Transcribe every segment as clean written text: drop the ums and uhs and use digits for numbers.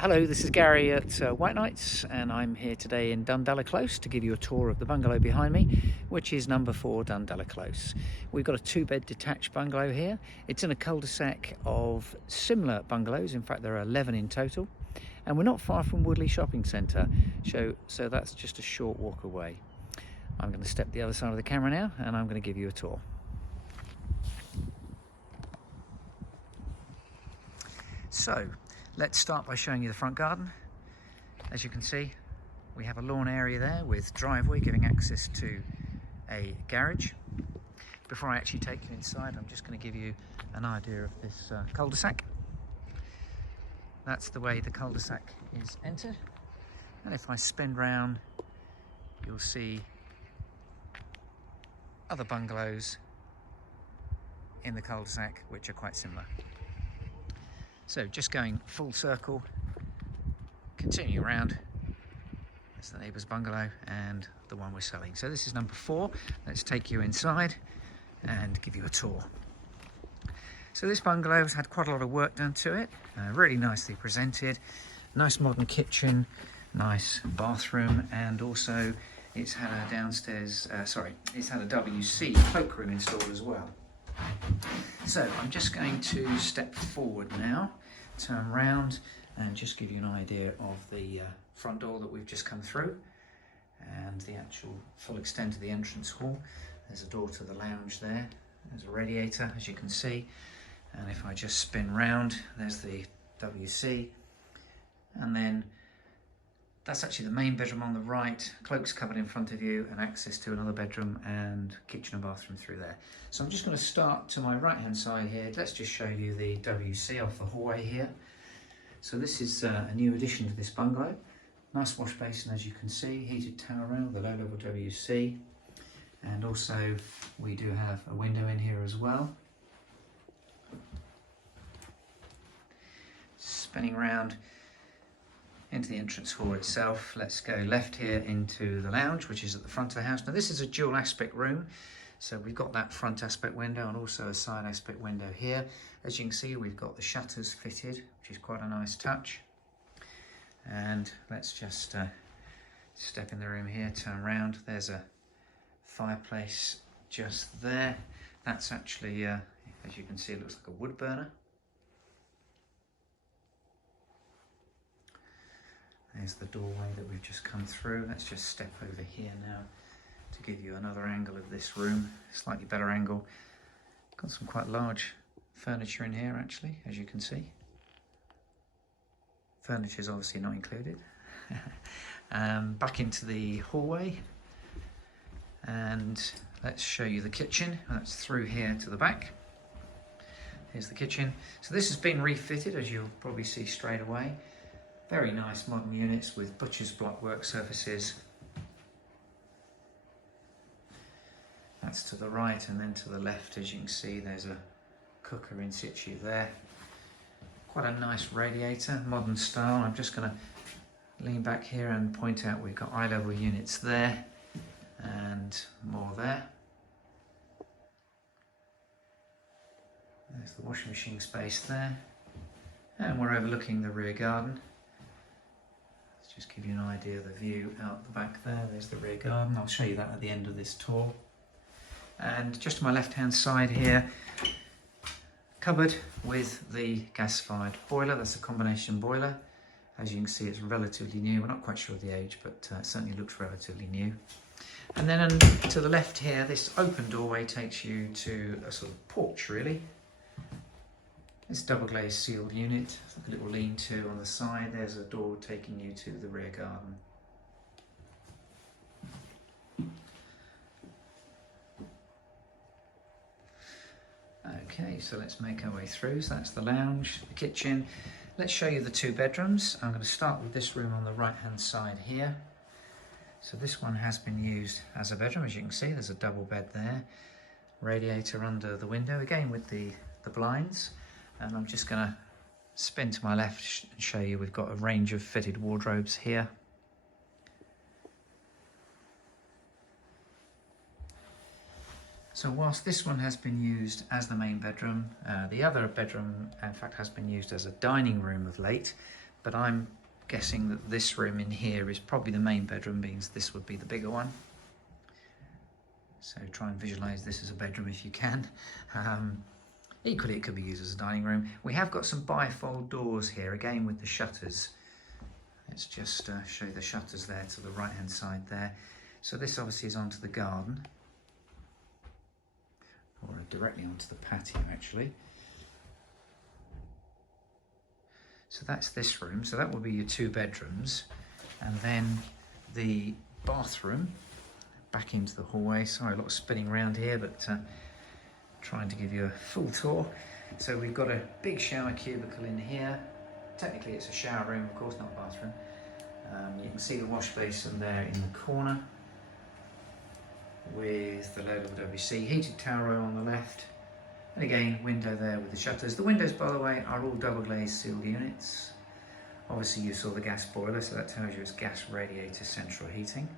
Hello, this is Gary at WhiteKnights, and I'm here today in Dundela Close to give you a tour of the bungalow behind me, which is number 4 Dundela Close. We've got a 2-bed detached bungalow here. It's in a cul-de-sac of similar bungalows. In fact, there are 11 in total, and we're not far from Woodley shopping centre, so that's just a short walk away. I'm going to step the other side of the camera now, and I'm going to give you a tour. So, let's start by showing you the front garden. As you can see, we have a lawn area there with driveway giving access to a garage. Before I actually take you inside, I'm just going to give you an idea of this cul-de-sac. That's the way the cul-de-sac is entered. And if I spin round, you'll see other bungalows in the cul-de-sac which are quite similar. So just going full circle, continue around. That's the neighbour's bungalow and the one we're selling. So this is number 4. Let's take you inside and give you a tour. So this bungalow has had quite a lot of work done to it, really nicely presented. Nice modern kitchen, nice bathroom, and also it's had a downstairs, it's had a WC cloakroom installed as well. So I'm just going to step forward now, turn round and just give you an idea of the front door that we've just come through and the actual full extent of the entrance hall. There's a door to the lounge there, there's a radiator as you can see, and if I just spin round, there's the WC, and then that's actually the main bedroom on the right, cloaks covered in front of you, and access to another bedroom and kitchen and bathroom through there. So I'm just going to start to my right hand side here. Let's just show you the WC off the hallway here. So this is a new addition to this bungalow. Nice wash basin as you can see, heated towel rail, the low level WC, and also we do have a window in here as well. Spinning round into the entrance hall itself. Let's go left here into the lounge, which is at the front of the house. Now this is a dual aspect room, so we've got that front aspect window and also a side aspect window here. As you can see, we've got the shutters fitted, which is quite a nice touch. And let's just step in the room here, turn around. There's a fireplace just there. That's actually, as you can see, it looks like a wood burner. There's the doorway that we've just come through. Let's just step over here now to give you another angle of this room, slightly better angle. Got some quite large furniture in here actually, as you can see. Furniture is obviously not included. Back into the hallway, and let's show you the kitchen. That's through here to the back. Here's the kitchen. So this has been refitted, as you'll probably see straight away. Very nice modern units with butcher's block work surfaces. That's to the right, and then to the left, as you can see, there's a cooker in situ there. Quite a nice radiator, modern style. I'm just going to lean back here and point out we've got eye level units there and more there. There's the washing machine space there, and we're overlooking the rear garden. Just give you an idea of the view out the back there. There's the rear garden. I'll show you that at the end of this tour. And just to my left hand side here, cupboard with the gas-fired boiler. That's a combination boiler. As you can see, it's relatively new. We're not quite sure of the age, but it certainly looks relatively new. And then to the left here, this open doorway takes you to a sort of porch really. This double glazed sealed unit, it's like a little lean-to on the side. There's a door taking you to the rear garden. Okay, so let's make our way through. So that's the lounge, the kitchen. Let's show you the 2 bedrooms. I'm going to start with this room on the right-hand side here. So this one has been used as a bedroom, as you can see. There's a double bed there. Radiator under the window, again with the blinds. And I'm just going to spin to my left and show you we've got a range of fitted wardrobes here. So whilst this one has been used as the main bedroom, the other bedroom in fact has been used as a dining room of late, but I'm guessing that this room in here is probably the main bedroom, means this would be the bigger one. So try and visualise this as a bedroom if you can. Equally, it could be used as a dining room. We have got some bifold doors here, again with the shutters. Let's just show you the shutters there to the right hand side there. So this obviously is onto the garden, or directly onto the patio actually. So that's this room, so that will be your 2 bedrooms, and then the bathroom back into the hallway. Sorry, a lot of spinning around here, but trying to give you a full tour. So we've got a big shower cubicle in here. Technically it's a shower room, of course, not a bathroom. You can see the wash basin there in the corner with the load of WC, heated towel roll on the left, and again window there with the shutters. The windows, by the way, are all double glazed sealed units. Obviously you saw the gas boiler, so that tells you it's gas radiator central heating.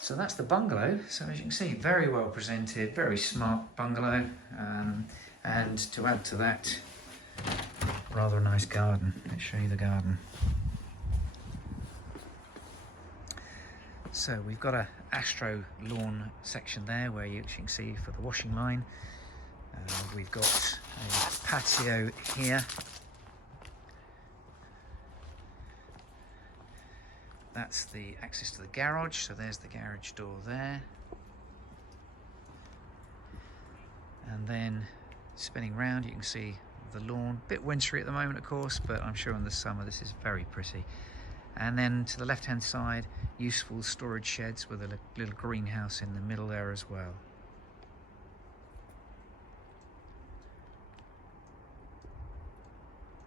So that's the bungalow. So as you can see, very well presented, very smart bungalow, and to add to that, rather a nice garden. Let's show you the garden. So we've got a Astro lawn section there where you can see for the washing line. We've got a patio here. That's the access to the garage, so there's the garage door there. And then spinning round, you can see the lawn. Bit wintry at the moment, of course, but I'm sure in the summer this is very pretty. And then to the left hand side, useful storage sheds with a little greenhouse in the middle there as well.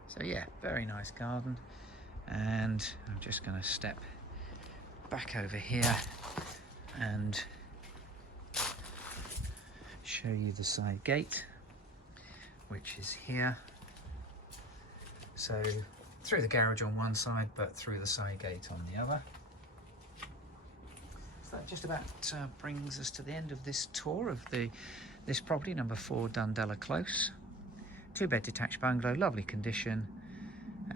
So yeah, very nice garden. And I'm just going to step back over here and show you the side gate, which is here. So through the garage on one side, but through the side gate on the other. So that just about brings us to the end of this tour of this property, number 4 Dundela Close. 2-bed detached bungalow, lovely condition.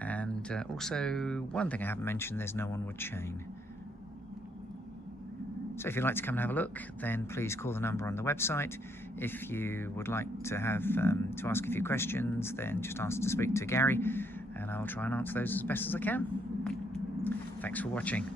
And also, one thing I haven't mentioned, there's no onward chain. So if you'd like to come and have a look, then please call the number on the website. If you would like to have to ask a few questions, then just ask to speak to Gary, and I'll try and answer those as best as I can. Thanks for watching.